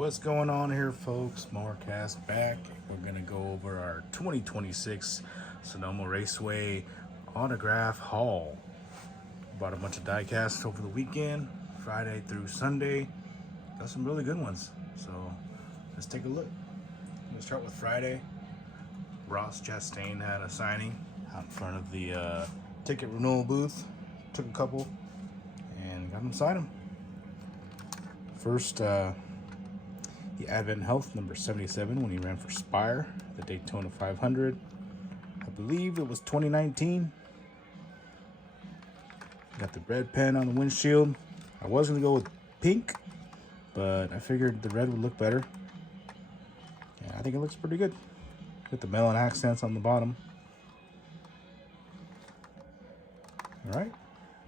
What's going on here, folks? Diecast back. We're gonna go over our 2026 Sonoma Raceway autograph haul. Bought a bunch of diecasts over the weekend, Friday through Sunday. Got some really good ones. So let's take a look. I'm gonna start with Friday. Ross Chastain had a signing out in front of the ticket renewal booth. Took a couple and got him to sign them. First, the Advent Health number 77 when he ran for Spire, the Daytona 500. I believe it was 2019. Got the red pen on the windshield. I was going to go with pink, but I figured the red would look better. Yeah, I think it looks pretty good. Got the melon accents on the bottom. All right,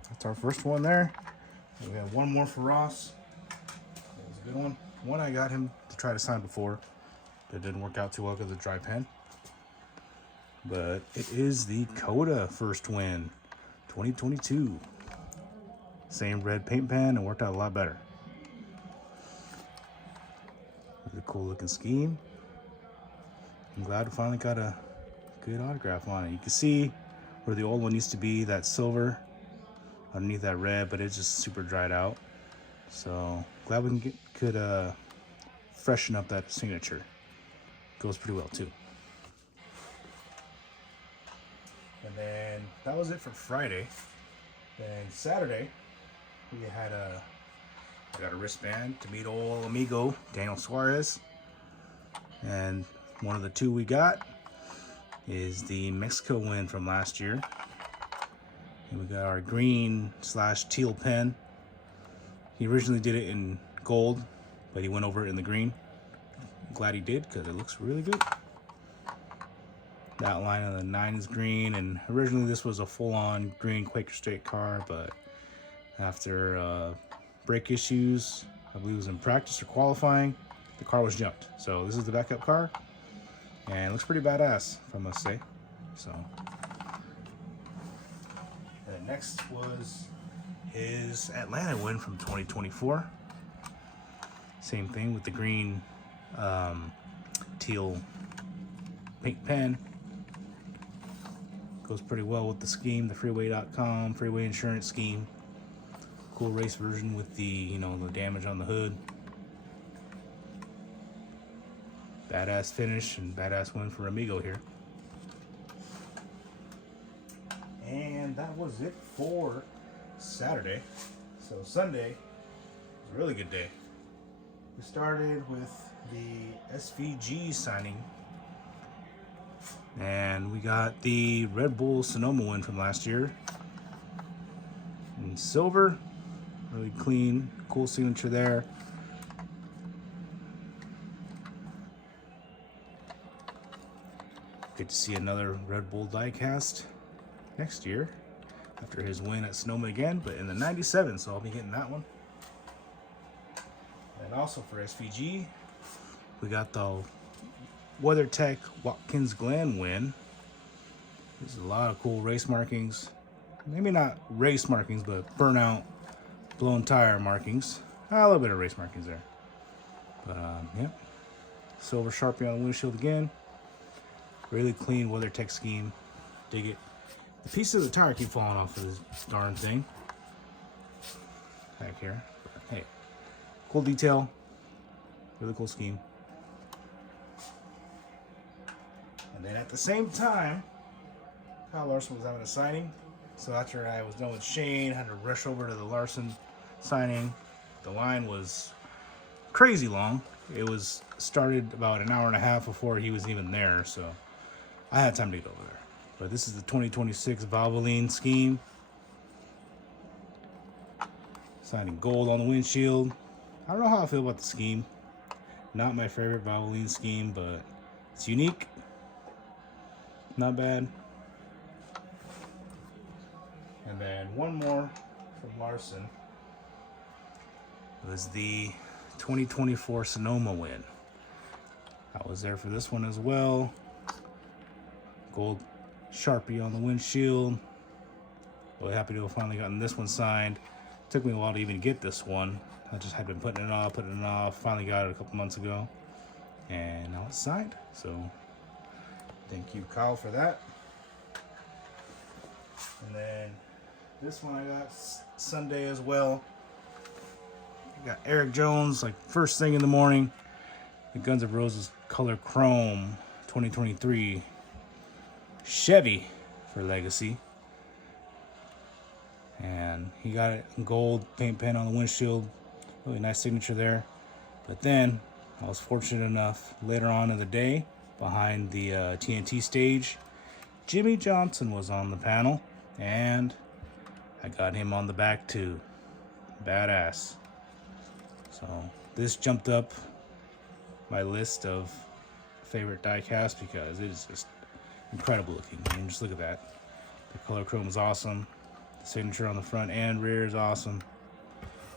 that's our first one there. We have one more for Ross. That was a good one. One I got him to try to sign before, but it didn't work out too well because of the dry pen. But it is the Coda first win, 2022. Same red paint pen, and worked out a lot better. Really cool looking scheme. I'm glad we finally got a good autograph on it. You can see where the old one used to be, that silver underneath that red, but it's just super dried out. So glad we could freshen up that signature. Goes pretty well too. And then that was it for Friday. Then Saturday, we had I got a wristband to meet old amigo Daniel Suarez. And one of the two we got is the Mexico win from last year. And we got our green/teal pen. He originally did it in gold, but he went over it in the green. I'm glad he did because it looks really good. That line on the 9 is green, and originally this was a full-on green Quaker State car, but after brake issues, I believe it was in practice or qualifying, the car was junked. So this is the backup car, and it looks pretty badass, if I must say. So, and then next was his Atlanta win from 2024. Same thing with the green teal paint pen. Goes pretty well with the scheme, the freeway.com freeway insurance scheme. Cool race version with the the damage on the hood. Badass finish and badass win for Amigo here. And that was it for Saturday. So Sunday was a really good day. We started with the SVG signing, and we got the Red Bull Sonoma win from last year in silver. Really clean, cool signature there. Good to see another Red Bull diecast next year after his win at Sonoma again, but in the 97, so I'll be getting that one. And also for SVG, we got the WeatherTech Watkins Glen win. There's a lot of cool race markings. Maybe not race markings, but burnout, blown tire markings. A little bit of race markings there. But yeah, silver Sharpie on the windshield again. Really clean WeatherTech scheme. Dig it. The pieces of the tire keep falling off of this darn thing. Back here. But hey, cool detail. Really cool scheme. And then at the same time, Kyle Larson was having a signing. So after I was done with Shane, I had to rush over to the Larson signing. The line was crazy long. It was started about an hour and a half before he was even there, so I had time to get over there. But this is the 2026 Valvoline scheme. Signing gold on the windshield. I don't know how I feel about the scheme. Not my favorite Valvoline scheme, but it's unique. Not bad. And then one more from Larson was the 2024 Sonoma win. I was there for this one as well. Gold Sharpie on the windshield. Really happy to have finally gotten this one signed. Took me a while to even get this one. I just had been putting it off. Finally got it a couple months ago. And now it's signed. So thank you, Kyle, for that. And then this one I got Sunday as well. I got Eric Jones, like first thing in the morning. The Guns N' Roses Color Chrome 2023 Chevy for Legacy. And he got it in gold, paint pen on the windshield. Really nice signature there. But then I was fortunate enough later on in the day, behind the TNT stage, Jimmy Johnson was on the panel, and I got him on the back too. Badass. So this jumped up my list of favorite diecast because it is just incredible looking. I mean, just look at that. The color chrome is awesome. The signature on the front and rear is awesome.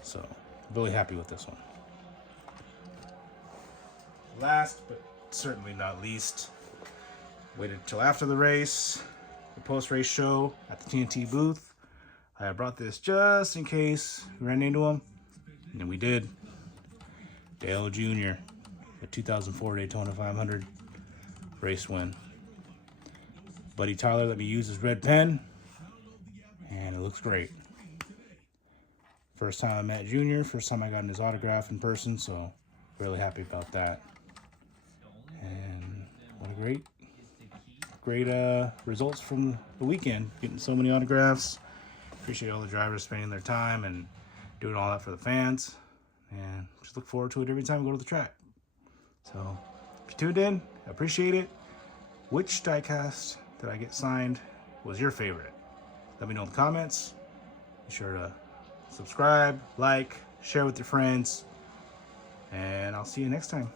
So really happy with this one. Last but certainly not least, waited till after the race, the post-race show at the TNT booth. I brought this just in case we ran into him, and we did. Dale Jr., the 2004 Daytona 500 race win. Buddy Tyler let me use his red pen, and it looks great. First time I met Junior, first time I got his autograph in person, so really happy about that. And what a great results from the weekend. Getting so many autographs. Appreciate all the drivers spending their time and doing all that for the fans. And just look forward to it every time we go to the track. So if you tuned in, I appreciate it. Which diecast that I get signed was your favorite? Let me know in the comments. Be sure to subscribe, like, share with your friends. And I'll see you next time.